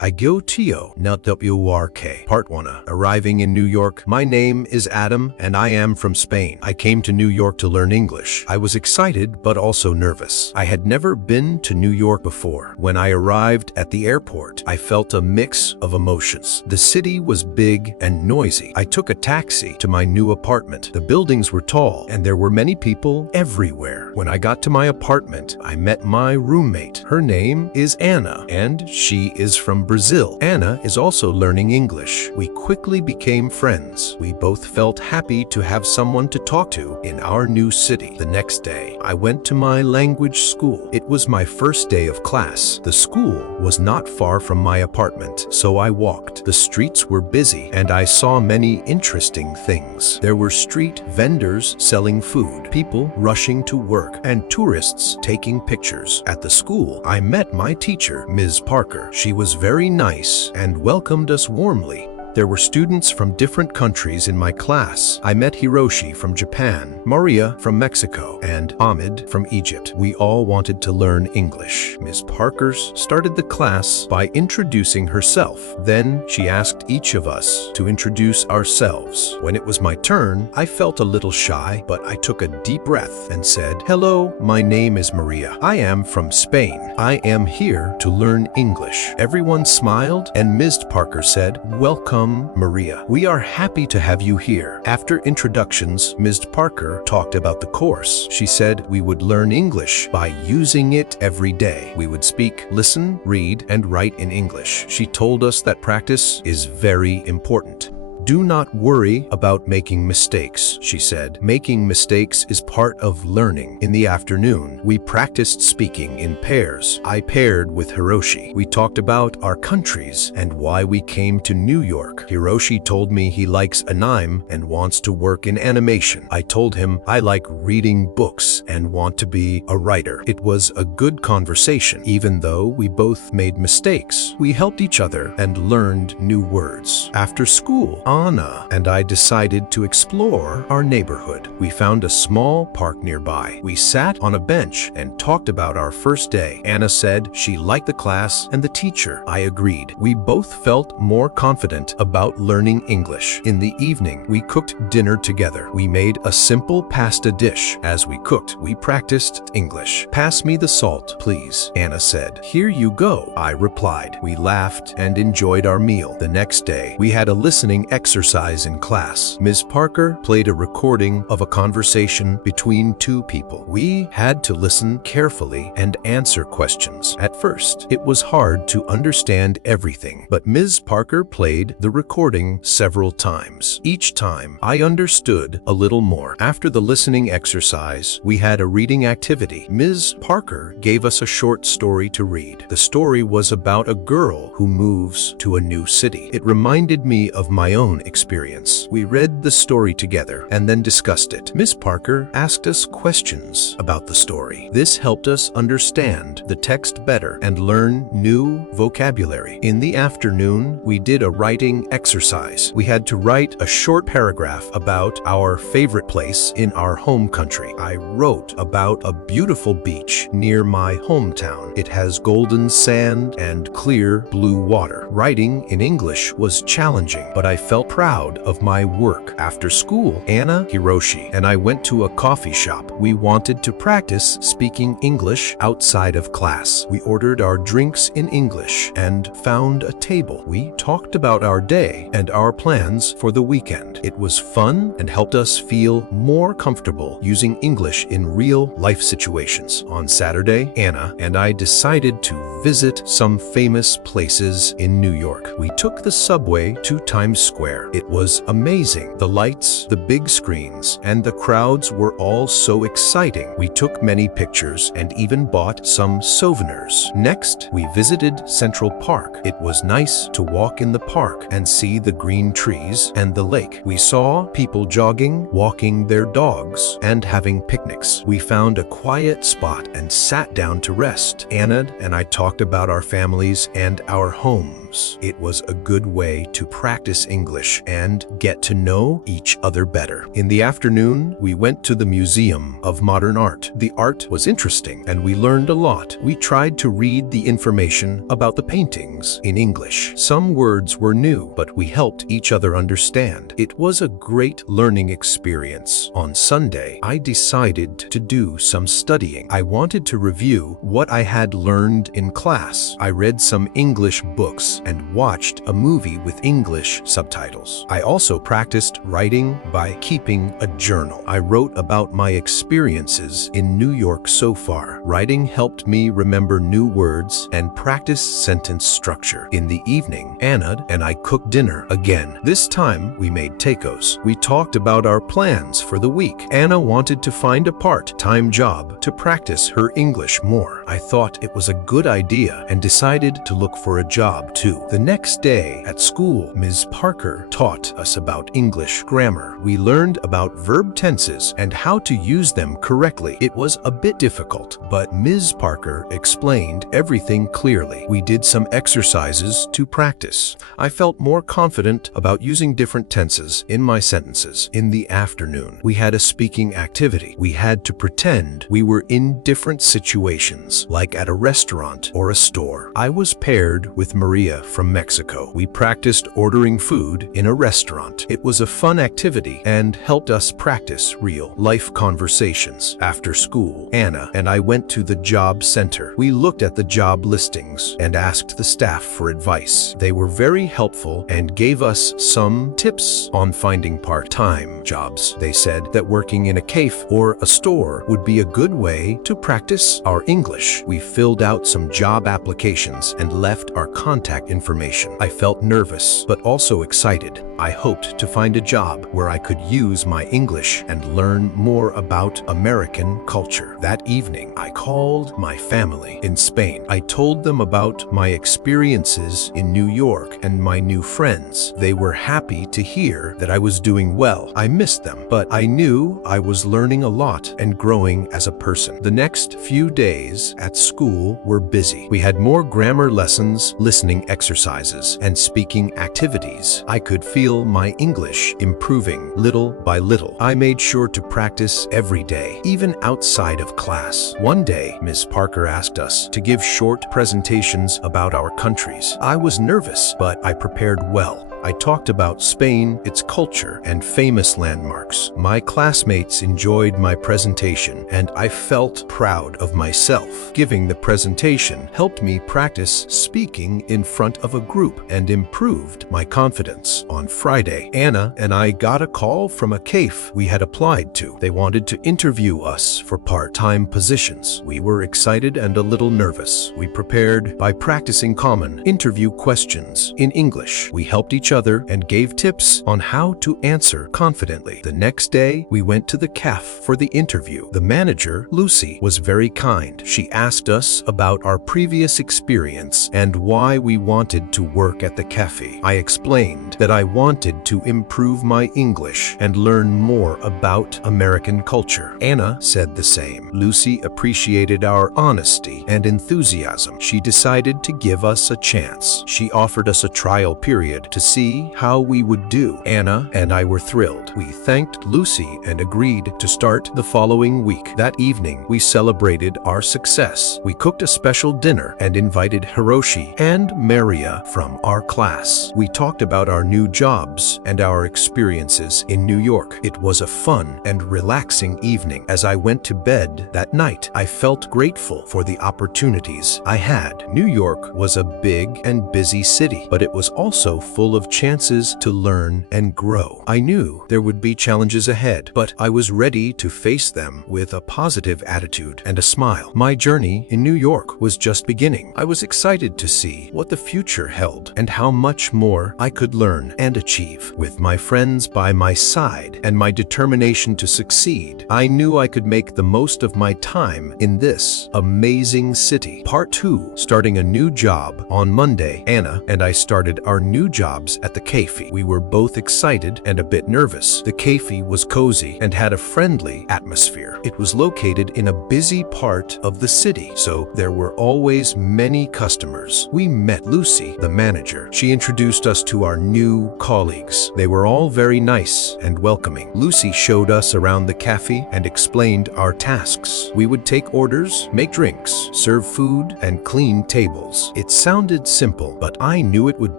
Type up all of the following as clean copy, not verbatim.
I go Tio, not WRK. Part 1. Arriving in New York. My name is Adam, and I am from Spain. I came to New York to learn English. I was excited, but also nervous. I had never been to New York before. When I arrived at the airport, I felt a mix of emotions. The city was big and noisy. I took a taxi to my new apartment. The buildings were tall, and there were many people everywhere. When I got to my apartment, I met my roommate. Her name is Anna, and she is from Brazil. Anna is also learning English. We quickly became friends. We both felt happy to have someone to talk to in our new city. The next day, I went to my language school. It was my first day of class. The school was not far from my apartment, so I walked. The streets were busy, and I saw many interesting things. There were street vendors selling food, people rushing to work, and tourists taking pictures. At the school, I met my teacher, Ms. Parker. She was very nice and welcomed us warmly. There were students from different countries in my class. I met Hiroshi from Japan, Maria from Mexico, and Ahmed from Egypt. We all wanted to learn English. Ms. Parker started the class by introducing herself. Then she asked each of us to introduce ourselves. When it was my turn, I felt a little shy, but I took a deep breath and said, "Hello, my name is Maria. I am from Spain. I am here to learn English." Everyone smiled, and Ms. Parker said, "Welcome, Maria. We are happy to have you here." After introductions, Ms. Parker talked about the course. She said we would learn English by using it every day. We would speak, listen, read, and write in English. She told us that practice is very important. "Do not worry about making mistakes," she said. "Making mistakes is part of learning." In the afternoon, we practiced speaking in pairs. I paired with Hiroshi. We talked about our countries and why we came to New York. Hiroshi told me he likes anime and wants to work in animation. I told him I like reading books and want to be a writer. It was a good conversation. Even though we both made mistakes, we helped each other and learned new words. After school, Anna and I decided to explore our neighborhood. We found a small park nearby. We sat on a bench and talked about our first day. Anna said she liked the class and the teacher. I agreed. We both felt more confident about learning English. In the evening, we cooked dinner together. We made a simple pasta dish. As we cooked, we practiced English. "Pass me the salt, please," Anna said. "Here you go," I replied. We laughed and enjoyed our meal. The next day, we had a listening exercise in class. Ms. Parker played a recording of a conversation between two people. We had to listen carefully and answer questions. At first, it was hard to understand everything, but Ms. Parker played the recording several times. Each time, I understood a little more. After the listening exercise, we had a reading activity. Ms. Parker gave us a short story to read. The story was about a girl who moves to a new city. It reminded me of my own experience. We read the story together and then discussed it. Miss Parker asked us questions about the story. This helped us understand the text better and learn new vocabulary. In the afternoon, we did a writing exercise. We had to write a short paragraph about our favorite place in our home country. I wrote about a beautiful beach near my hometown. It has golden sand and clear blue water. Writing in English was challenging, but I felt proud of my work. After school, Anna, Hiroshi, and I went to a coffee shop. We wanted to practice speaking English outside of class. We ordered our drinks in English and found a table. We talked about our day and our plans for the weekend. It was fun and helped us feel more comfortable using English in real life situations. On Saturday, Anna and I decided to visit some famous places in New York. We took the subway to Times Square. It was amazing. The lights, the big screens, and the crowds were all so exciting. We took many pictures and even bought some souvenirs. Next, we visited Central Park. It was nice to walk in the park and see the green trees and the lake. We saw people jogging, walking their dogs, and having picnics. We found a quiet spot and sat down to rest. Anna and I talked about our families and our home. rooms. It was a good way to practice English and get to know each other better. In the afternoon, we went to the Museum of Modern Art. The art was interesting and we learned a lot. We tried to read the information about the paintings in English. Some words were new, but we helped each other understand. It was a great learning experience. On Sunday, I decided to do some studying. I wanted to review what I had learned in class. I read some English books and watched a movie with English subtitles. I also practiced writing by keeping a journal. I wrote about my experiences in New York so far. Writing helped me remember new words and practice sentence structure. In the evening, Anna and I cooked dinner again. This time, we made tacos. We talked about our plans for the week. Anna wanted to find a part-time job to practice her English more. I thought it was a good idea and decided to look for a job too. The next day at school, Ms. Parker taught us about English grammar. We learned about verb tenses and how to use them correctly. It was a bit difficult, but Ms. Parker explained everything clearly. We did some exercises to practice. I felt more confident about using different tenses in my sentences. In the afternoon, we had a speaking activity. We had to pretend we were in different situations, like at a restaurant or a store. I was paired with Maria from Mexico. We practiced ordering food in a restaurant. It was a fun activity and helped us practice real-life conversations. After school, Anna and I went to the job center. We looked at the job listings and asked the staff for advice. They were very helpful and gave us some tips on finding part-time jobs. They said that working in a cafe or a store would be a good way to practice our English. We filled out some job applications and left our contact information. I felt nervous, but also excited. I hoped to find a job where I could use my English and learn more about American culture. That evening, I called my family in Spain. I told them about my experiences in New York and my new friends. They were happy to hear that I was doing well. I missed them, but I knew I was learning a lot and growing as a person. The next few days at school were busy. We had more grammar lessons, listening exercises, and speaking activities. I could feel my English improving little by little. I made sure to practice every day, even outside of class. One day, Ms. Parker asked us to give short presentations about our countries. I was nervous, but I prepared well. I talked about Spain, its culture, and famous landmarks. My classmates enjoyed my presentation, and I felt proud of myself. Giving the presentation helped me practice speaking in front of a group and improved my confidence. On Friday, Anna and I got a call from a cafe we had applied to. They wanted to interview us for part-time positions. We were excited and a little nervous. We prepared by practicing common interview questions in English. We helped each other and gave tips on how to answer confidently. The next day, we went to the cafe for the interview. The manager, Lucy, was very kind. She asked us about our previous experience and why we wanted to work at the cafe. I explained that I wanted to improve my English and learn more about American culture. Anna said the same. Lucy appreciated our honesty and enthusiasm. She decided to give us a chance. She offered us a trial period to see how we would do. Anna and I were thrilled. We thanked Lucy and agreed to start the following week. That evening, we celebrated our success. We cooked a special dinner and invited Hiroshi and Maria from our class. We talked about our new jobs and our experiences in New York. It was a fun and relaxing evening. As I went to bed that night, I felt grateful for the opportunities I had. New York was a big and busy city, but it was also full of chances to learn and grow. I knew there would be challenges ahead, but I was ready to face them with a positive attitude and a smile. My journey in New York was just beginning. I was excited to see what the future held and how much more I could learn and achieve. With my friends by my side and my determination to succeed, I knew I could make the most of my time in this amazing city. Part 2. Starting a new job. On Monday, Anna and I started our new jobs at the cafe. We were both excited and a bit nervous. The cafe was cozy and had a friendly atmosphere. It was located in a busy part of the city, so there were always many customers. We met Lucy, the manager. She introduced us to our new colleagues. They were all very nice and welcoming. Lucy showed us around the cafe and explained our tasks. We would take orders, make drinks, serve food, and clean tables. It sounded simple, but I knew it would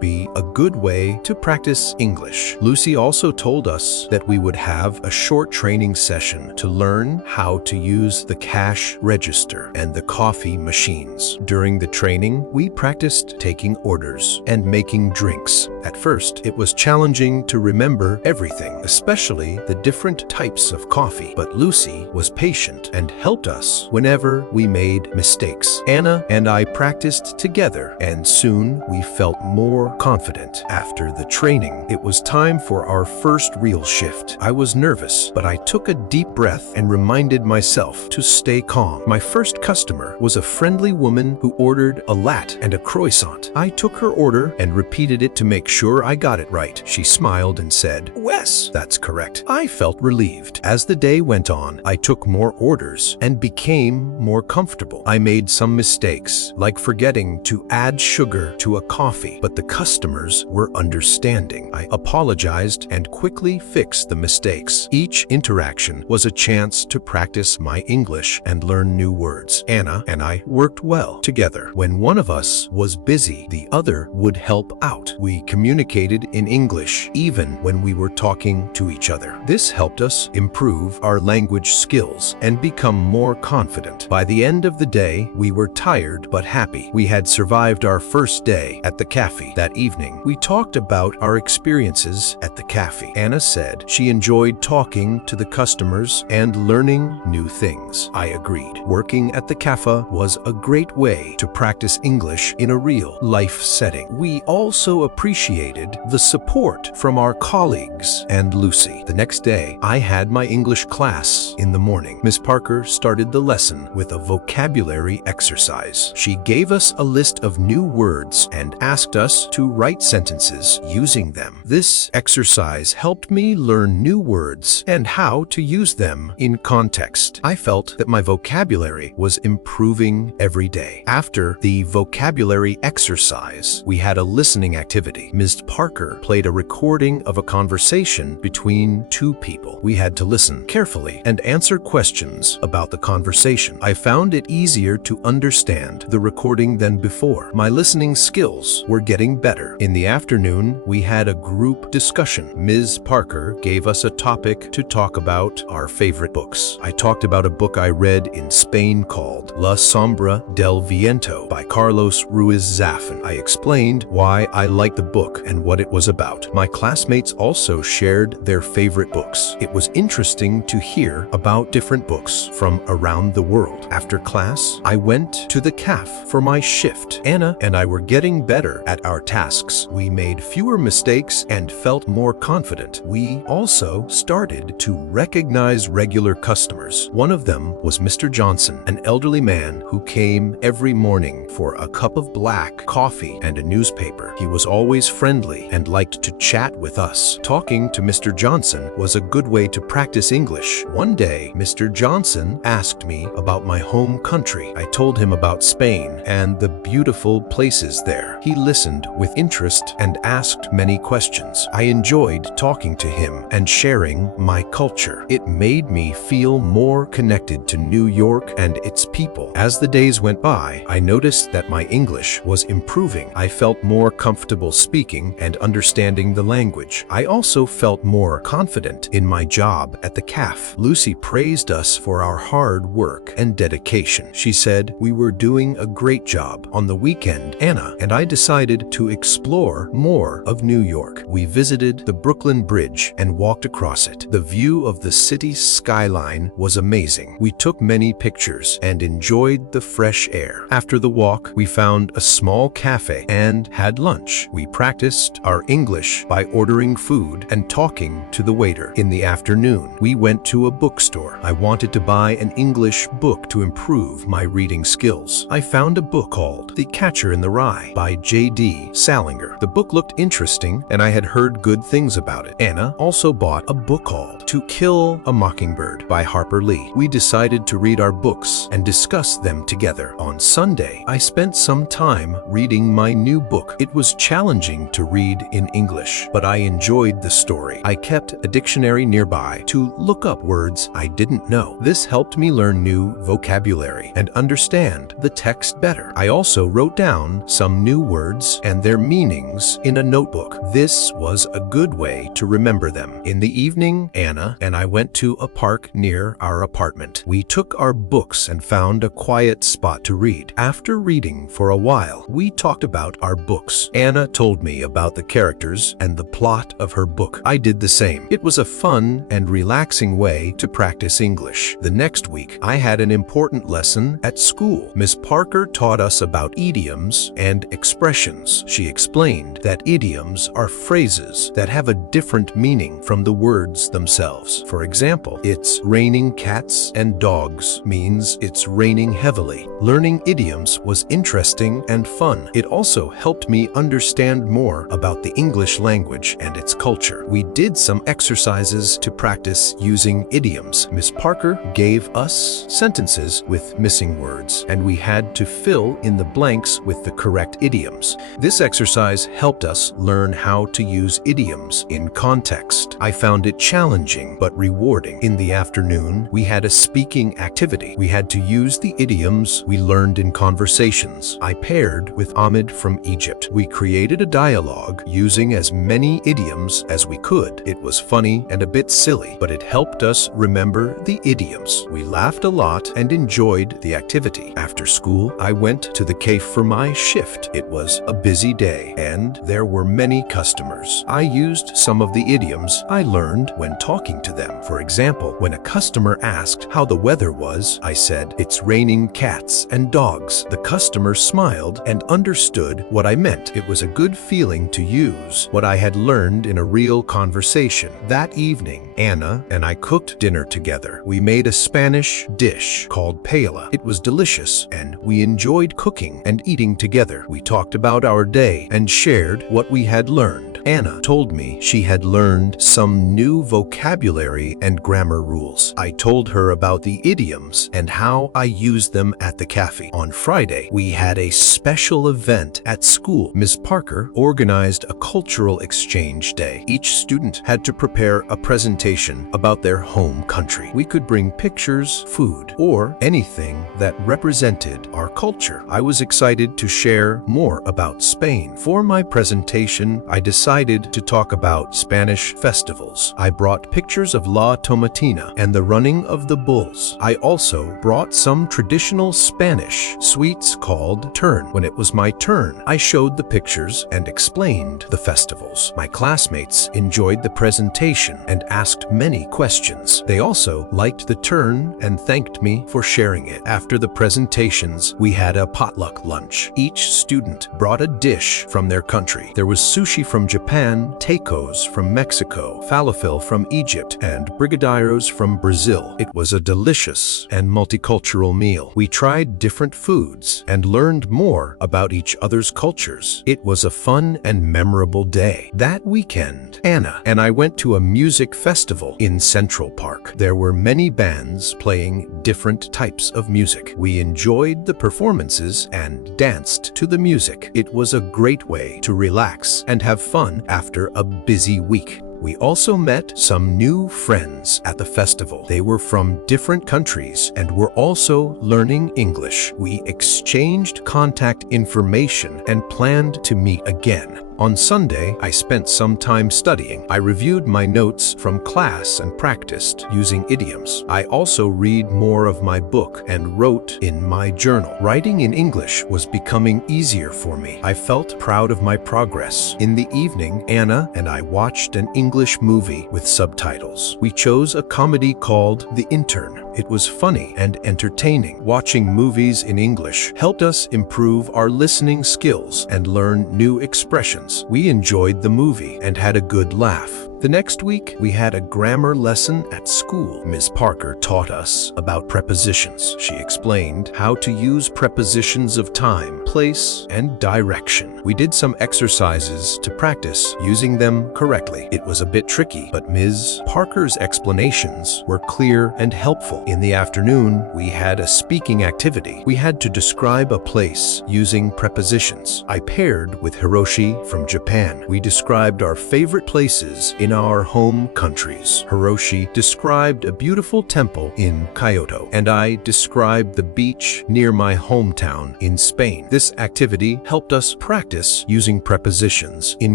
be a good way to practice English. Lucy also told us that we would have a short training session to learn how to use the cash register and the coffee machines. During the training, we practiced taking orders and making drinks. At first, it was challenging to remember everything, especially the different types of coffee, but Lucy was patient and helped us whenever we made mistakes. Anna and I practiced together, and soon we felt more confident. After the training, it was time for our first real shift. I was nervous, but I took a deep breath and reminded myself to stay calm. My first customer was a friendly woman who ordered a latte and a croissant. I took her order and repeated it to make sure I got it right. She smiled and said, "Wes, that's correct." I felt relieved. As the day went on, I took more orders and became more comfortable. I made some mistakes, like forgetting to add sugar to a coffee, but the customers were understanding. I apologized and quickly fixed the mistakes. Each interaction was a chance to practice my English and learn new words. Anna and I worked well together. When one of us was busy, the other would help out. We communicated in English even when we were talking to each other. This helped us improve our language skills and become more confident. By the end of the day, we were tired but happy. We had survived our first day at the cafe. That evening, we talked about our experiences at the cafe. Anna said she enjoyed talking to the customers and learning new things. I agreed. Working at the cafe was a great way to practice English in a real life setting. We also appreciated the support from our colleagues and Lucy. The next day, I had my English class in the morning. Miss Parker started the lesson with a vocabulary exercise. She gave us a list of new words and asked us to write sentences using them. This exercise helped me learn new words and how to use them in context. I felt that my vocabulary was improving every day. After the vocabulary exercise, we had a listening activity. Ms. Parker played a recording of a conversation between two people. We had to listen carefully and answer questions about the conversation. I found it easier to understand the recording than before. My listening skills were getting better. In the afternoon, we had a group discussion. Ms. Parker gave us a topic to talk about our favorite books. I talked about a book I read in Spain called La Sombra del Viento by Carlos Ruiz Zafón. I explained why I liked the book and what it was about. My classmates also shared their favorite books. It was interesting to hear about different books from around the world. After class, I went to the cafe for my shift. Anna and I were getting better at our tasks. We made fewer mistakes and felt more confident. We also started to recognize regular customers. One of them was Mr. Johnson, an elderly man who came every morning for a cup of black coffee and a newspaper. He was always friendly and liked to chat with us. Talking to Mr. Johnson was a good way to practice English. One day, Mr. Johnson asked me about my home country. I told him about Spain and the beautiful places there. He listened with interest and asked many questions. I enjoyed talking to him and sharing my culture. It made me feel more connected to New York and its people. As the days went by, I noticed that my English was improving. I felt more comfortable speaking and understanding the language. I also felt more confident in my job at the cafe. Lucy praised us for our hard work and dedication. She said we were doing a great job. On the weekend, Anna and I decided to explore more of New York. We visited the Brooklyn Bridge and walked across it. The view of the city's skyline was amazing. We took many pictures and enjoyed the fresh air. After the walk, we found a small cafe and had lunch. We practiced practiced our English by ordering food and talking to the waiter. In the afternoon, we went to a bookstore. I wanted to buy an English book to improve my reading skills. I found a book called The Catcher in the Rye by J.D. Salinger. The book looked interesting and I had heard good things about it. Anna also bought a book called To Kill a Mockingbird by Harper Lee. We decided to read our books and discuss them together. On Sunday, I spent some time reading my new book. It was challenging to read in English, but I enjoyed the story. I kept a dictionary nearby to look up words I didn't know. This helped me learn new vocabulary and understand the text better. I also wrote down some new words and their meanings in a notebook. This was a good way to remember them. In the evening, Anna and I went to a park near our apartment. We took our books and found a quiet spot to read. After reading for a while, we talked about our books. Anna told me about the characters and the plot of her book. I did the same. It was a fun and relaxing way to practice English. The next week, I had an important lesson at school. Miss Parker taught us about idioms and expressions. She explained that idioms are phrases that have a different meaning from the words themselves. For example, it's raining cats and dogs means it's raining heavily. Learning idioms was interesting and fun. It also helped me understand more about the English language and its culture. We did some exercises to practice using idioms. Miss Parker gave us sentences with missing words, and we had to fill in the blanks with the correct idioms. This exercise helped us learn how to use idioms in context. I found it challenging but rewarding. In the afternoon, we had a speaking activity. We had to use the idioms we learned in conversations. I paired with Ahmed from Egypt. We created a dialogue using as many idioms as we could. It was funny and a bit silly, but it helped us remember the idioms. We laughed a lot and enjoyed the activity. After school, I went to the cafe for my shift. It was a busy day and there were many customers. I used some of the idioms I learned when talking to them. For example, when a customer asked how the weather was, I said, "It's raining cats and dogs." The customer smiled and understood what I meant. It was a good feeling to use what I had learned in a real conversation. That evening, Anna and I cooked dinner together. We made a Spanish dish called paella. It was delicious and we enjoyed cooking and eating together. We talked about our day and shared what we had learned. Anna told me she had learned some new vocabulary and grammar rules. I told her about the idioms and how I used them at the cafe. On Friday, we had a special event at school. Miss Parker organized a cultural exchange day. Each student had to prepare a presentation about their home country. We could bring pictures, food, or anything that represented our culture. I was excited to share more about Spain. For my presentation, I decided to talk about Spanish festivals. I brought pictures of La Tomatina and the running of the bulls. I also brought some traditional Spanish sweets called turn. When it was my turn, I showed the pictures and explained the festivals. My classmates enjoyed the presentation and asked many questions. They also liked the turn and thanked me for sharing it. After the presentations, we had a potluck lunch. Each student brought a dish from their country. There was sushi from Japan, tacos from Mexico, falafel from Egypt, and brigadeiros from Brazil. It was a delicious and multicultural meal. We tried different foods and learned more about each other's cultures. It was a fun and memorable day. That weekend, Anna and I went to a music festival in Central Park. There were many bands playing different types of music. We enjoyed the performances and danced to the music. It was a great way to relax and have fun after a busy week. We also met some new friends at the festival. They were from different countries and were also learning English. We exchanged contact information and planned to meet again. On Sunday, I spent some time studying. I reviewed my notes from class and practiced using idioms. I also read more of my book and wrote in my journal. Writing in English was becoming easier for me. I felt proud of my progress. In the evening, Anna and I watched an English movie with subtitles. We chose a comedy called The Intern. It was funny and entertaining. Watching movies in English helped us improve our listening skills and learn new expressions. friends. We enjoyed the movie and had a good laugh. The next week, we had a grammar lesson at school. Ms. Parker taught us about prepositions. She explained how to use prepositions of time, place, and direction. We did some exercises to practice using them correctly. It was a bit tricky, but Ms. Parker's explanations were clear and helpful. In the afternoon, we had a speaking activity. We had to describe a place using prepositions. I paired with Hiroshi from Japan. We described our favorite places in our home countries. Hiroshi described a beautiful temple in Kyoto, and I described the beach near my hometown in Spain. This activity helped us practice using prepositions in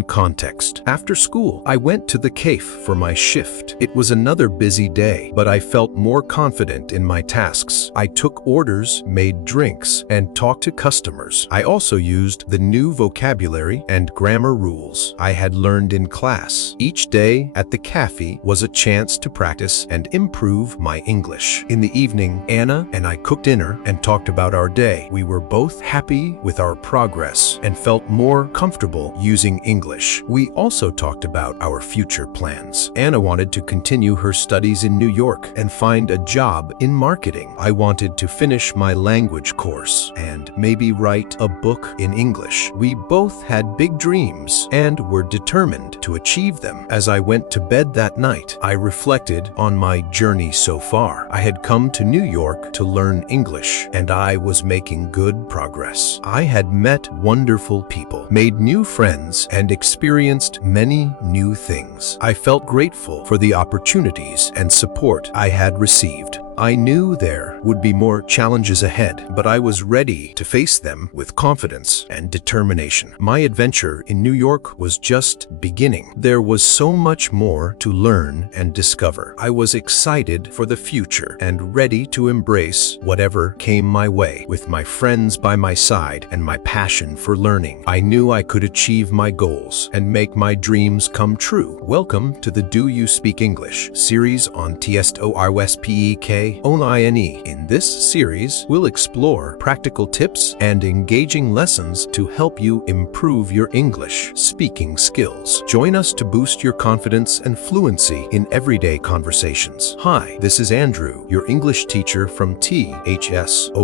context. After school, I went to the cafe for my shift. It was another busy day, but I felt more confident in my tasks. I took orders, made drinks, and talked to customers. I also used the new vocabulary and grammar rules I had learned in class. Each day at the cafe was a chance to practice and improve my English. In the evening, Anna and I cooked dinner and talked about our day. We were both happy with our progress and felt more comfortable using English. We also talked about our future plans. Anna wanted to continue her studies in New York and find a job in marketing. I wanted to finish my language course and maybe write a book in English. We both had big dreams and were determined to achieve them. As I went to bed that night, I reflected on my journey so far. I had come to New York to learn English, and I was making good progress. I had met wonderful people, made new friends, and experienced many new things. I felt grateful for the opportunities and support I had received. I knew there would be more challenges ahead, but I was ready to face them with confidence and determination. My adventure in New York was just beginning. There was so much more to learn and discover. I was excited for the future and ready to embrace whatever came my way. With my friends by my side and my passion for learning, I knew I could achieve my goals and make my dreams come true. Welcome to the Do You Speak English series on TSORSPEK online. In this series, we'll explore practical tips and engaging lessons to help you improve your English speaking skills. Join us to boost your confidence and fluency in everyday conversations. Hi, this is Andrew, your English teacher from THSORYSPEK.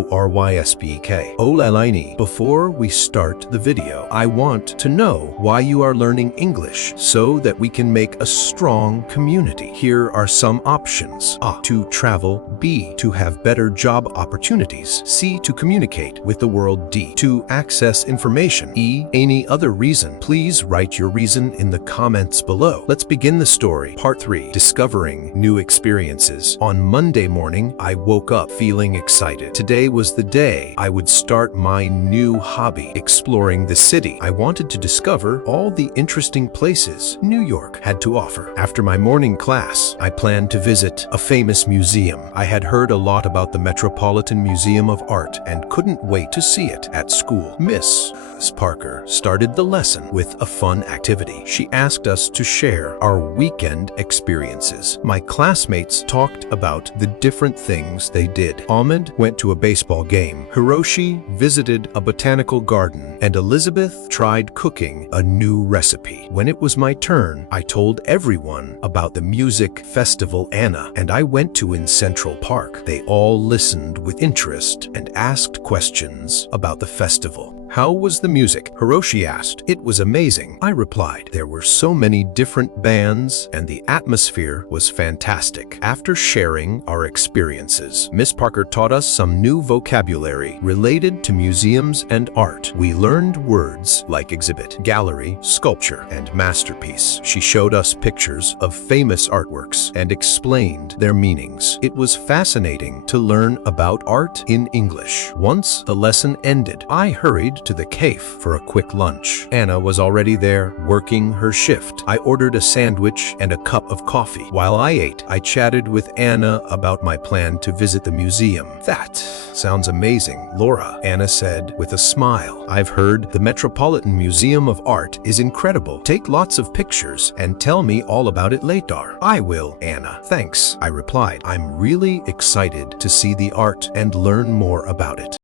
Olalaini. Before we start the video, I want to know why you are learning English so that we can make a strong community. Here are some options. A. To travel. B. To have better job opportunities. C. To communicate with the world. D. To access information. E. Any other reason? Please write your reason in the comments below. Let's begin the story. Part 3. Discovering new experiences. On Monday morning, I woke up feeling excited. Today was the day I would start my new hobby, exploring the city. I wanted to discover all the interesting places New York had to offer. After my morning class, I planned to visit a famous museum. I had heard a lot about the Metropolitan Museum of Art and couldn't wait to see it at school. Miss Parker started the lesson with a fun activity. She asked us to share our weekend experiences. My classmates talked about the different things they did. Ahmed went to a baseball game. Hiroshi visited a botanical garden, and Elizabeth tried cooking a new recipe. When it was my turn, I told everyone about the music festival Anna and I went to in Central Park. They all listened with interest and asked questions about the festival. How was the music? Hiroshi asked. It was amazing, I replied. There were so many different bands and the atmosphere was fantastic. After sharing our experiences, Miss Parker taught us some new vocabulary related to museums and art. We learned words like exhibit, gallery, sculpture, and masterpiece. She showed us pictures of famous artworks and explained their meanings. It was fascinating to learn about art in English. Once the lesson ended, I hurried to the cafe for a quick lunch. Anna was already there, working her shift. I ordered a sandwich and a cup of coffee. While I ate, I chatted with Anna about my plan to visit the museum. That sounds amazing, Laura, Anna said with a smile. I've heard the Metropolitan Museum of Art is incredible. Take lots of pictures and tell me all about it later. I will, Anna. Thanks, I replied. I'm really excited to see the art and learn more about it.